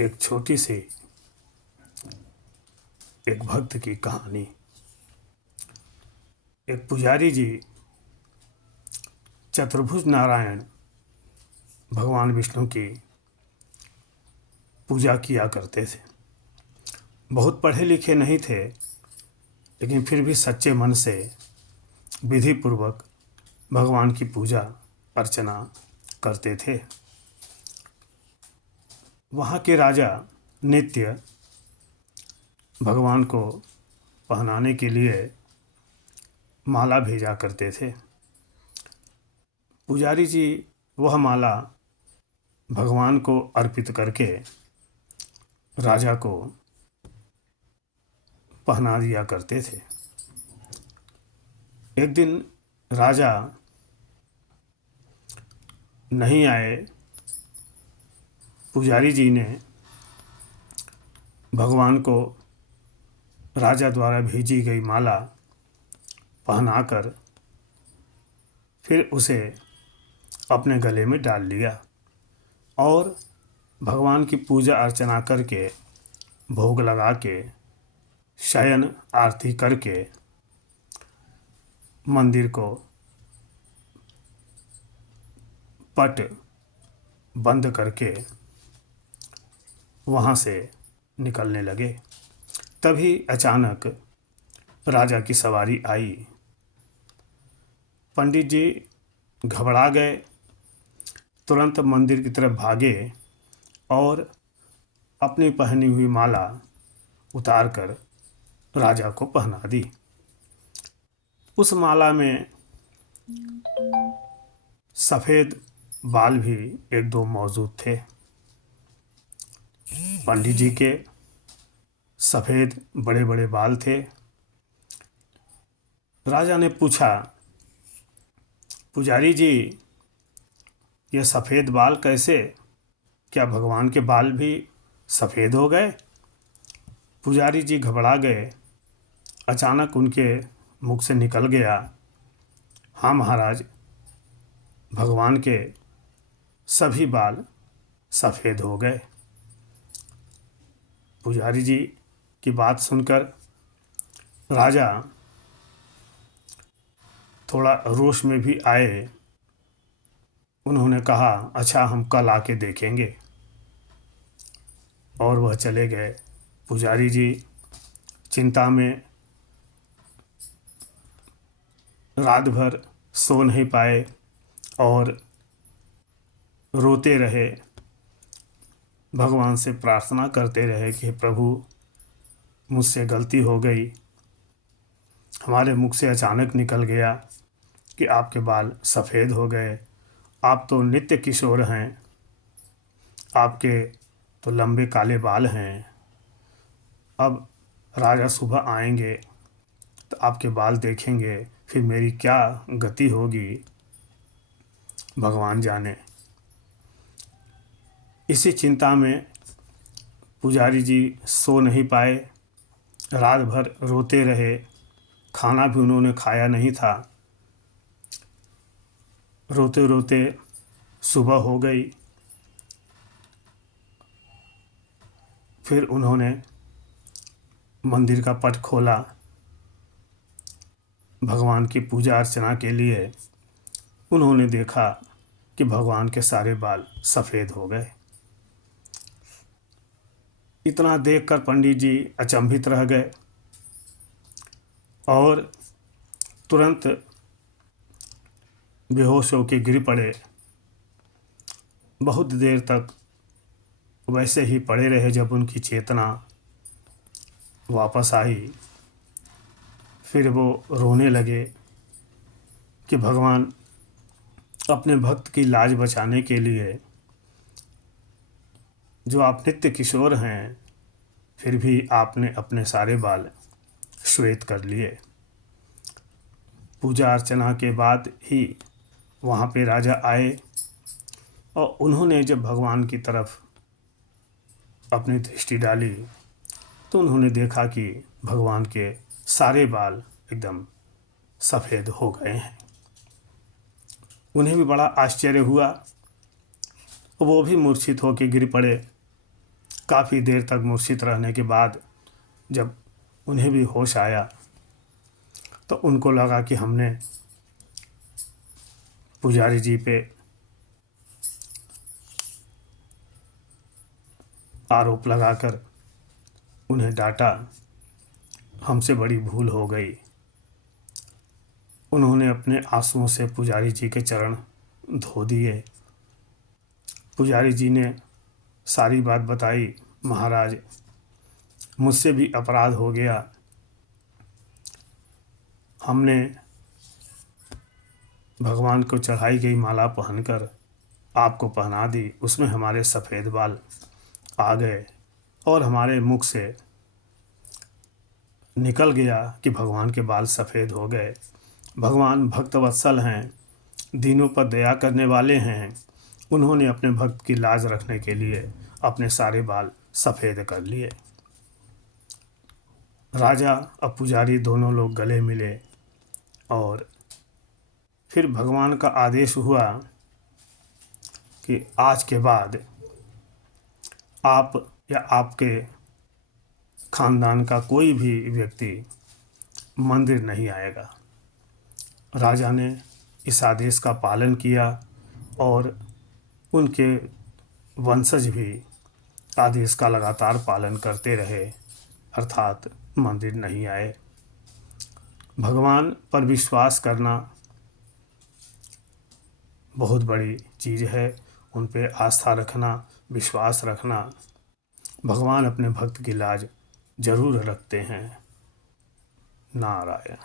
एक छोटी सी एक भक्त की कहानी। एक पुजारी जी चतुर्भुज नारायण भगवान विष्णु की पूजा किया करते थे। बहुत पढ़े लिखे नहीं थे, लेकिन फिर भी सच्चे मन से विधि पूर्वक भगवान की पूजा अर्चना करते थे। वहाँ के राजा नित्य भगवान को पहनाने के लिए माला भेजा करते थे। पुजारी जी वह माला भगवान को अर्पित करके राजा को पहना दिया करते थे। एक दिन राजा नहीं आए। पुजारी जी ने भगवान को राजा द्वारा भेजी गई माला पहनाकर फिर उसे अपने गले में डाल लिया और भगवान की पूजा अर्चना करके भोग लगा के शयन आरती करके मंदिर को पट बंद करके वहाँ से निकलने लगे। तभी अचानक राजा की सवारी आई। पंडित जी घबरा गए, तुरंत मंदिर की तरफ भागे और अपनी पहनी हुई माला उतारकर राजा को पहना दी। उस माला में सफ़ेद बाल भी एक दो मौजूद थे। पंडित जी के सफ़ेद बड़े बड़े बाल थे। राजा ने पूछा, पुजारी जी ये सफ़ेद बाल कैसे? क्या भगवान के बाल भी सफ़ेद हो गए? पुजारी जी घबरा गए। अचानक उनके मुख से निकल गया, हाँ महाराज, भगवान के सभी बाल सफ़ेद हो गए। पुजारी जी की बात सुनकर राजा थोड़ा रोष में भी आए। उन्होंने कहा, अच्छा हम कल आके देखेंगे, और वह चले गए। पुजारी जी चिंता में रात भर सो नहीं पाए और रोते रहे, भगवान से प्रार्थना करते रहे कि प्रभु मुझसे गलती हो गई, हमारे मुख से अचानक निकल गया कि आपके बाल सफ़ेद हो गए। आप तो नित्य किशोर हैं, आपके तो लंबे काले बाल हैं। अब राजा सुबह आएंगे तो आपके बाल देखेंगे, फिर मेरी क्या गति होगी भगवान जाने। इसी चिंता में पुजारी जी सो नहीं पाए, रात भर रोते रहे, खाना भी उन्होंने खाया नहीं था। रोते रोते सुबह हो गई। फिर उन्होंने मंदिर का पट खोला भगवान की पूजा अर्चना के लिए। उन्होंने देखा कि भगवान के सारे बाल सफ़ेद हो गए। इतना देखकर पंडित जी अचंभित रह गए और तुरंत बेहोश होकर गिर पड़े। बहुत देर तक वैसे ही पड़े रहे। जब उनकी चेतना वापस आई, फिर वो रोने लगे कि भगवान अपने भक्त की लाज बचाने के लिए, जो आप नित्य किशोर हैं, फिर भी आपने अपने सारे बाल श्वेत कर लिए। पूजा अर्चना के बाद ही वहाँ पे राजा आए और उन्होंने जब भगवान की तरफ अपनी दृष्टि डाली तो उन्होंने देखा कि भगवान के सारे बाल एकदम सफ़ेद हो गए हैं। उन्हें भी बड़ा आश्चर्य हुआ, वो भी मूर्छित होकर गिर पड़े। काफ़ी देर तक मूर्छित रहने के बाद जब उन्हें भी होश आया तो उनको लगा कि हमने पुजारी जी पे आरोप लगाकर उन्हें डांटा, हमसे बड़ी भूल हो गई। उन्होंने अपने आंसुओं से पुजारी जी के चरण धो दिए। पुजारी जी ने सारी बात बताई, महाराज मुझसे भी अपराध हो गया, हमने भगवान को चढ़ाई गई माला पहनकर आपको पहना दी, उसमें हमारे सफ़ेद बाल आ गए और हमारे मुख से निकल गया कि भगवान के बाल सफ़ेद हो गए। भगवान भक्तवत्सल हैं, दीनों पर दया करने वाले हैं। उन्होंने अपने भक्त की लाज रखने के लिए अपने सारे बाल सफ़ेद कर लिए। राजा और पुजारी दोनों लोग गले मिले और फिर भगवान का आदेश हुआ कि आज के बाद आप या आपके खानदान का कोई भी व्यक्ति मंदिर नहीं आएगा। राजा ने इस आदेश का पालन किया और उनके वंशज भी आदेश का लगातार पालन करते रहे, अर्थात मंदिर नहीं आए। भगवान पर विश्वास करना बहुत बड़ी चीज़ है, उन पे आस्था रखना, विश्वास रखना। भगवान अपने भक्त की लाज जरूर रखते हैं। नारायण।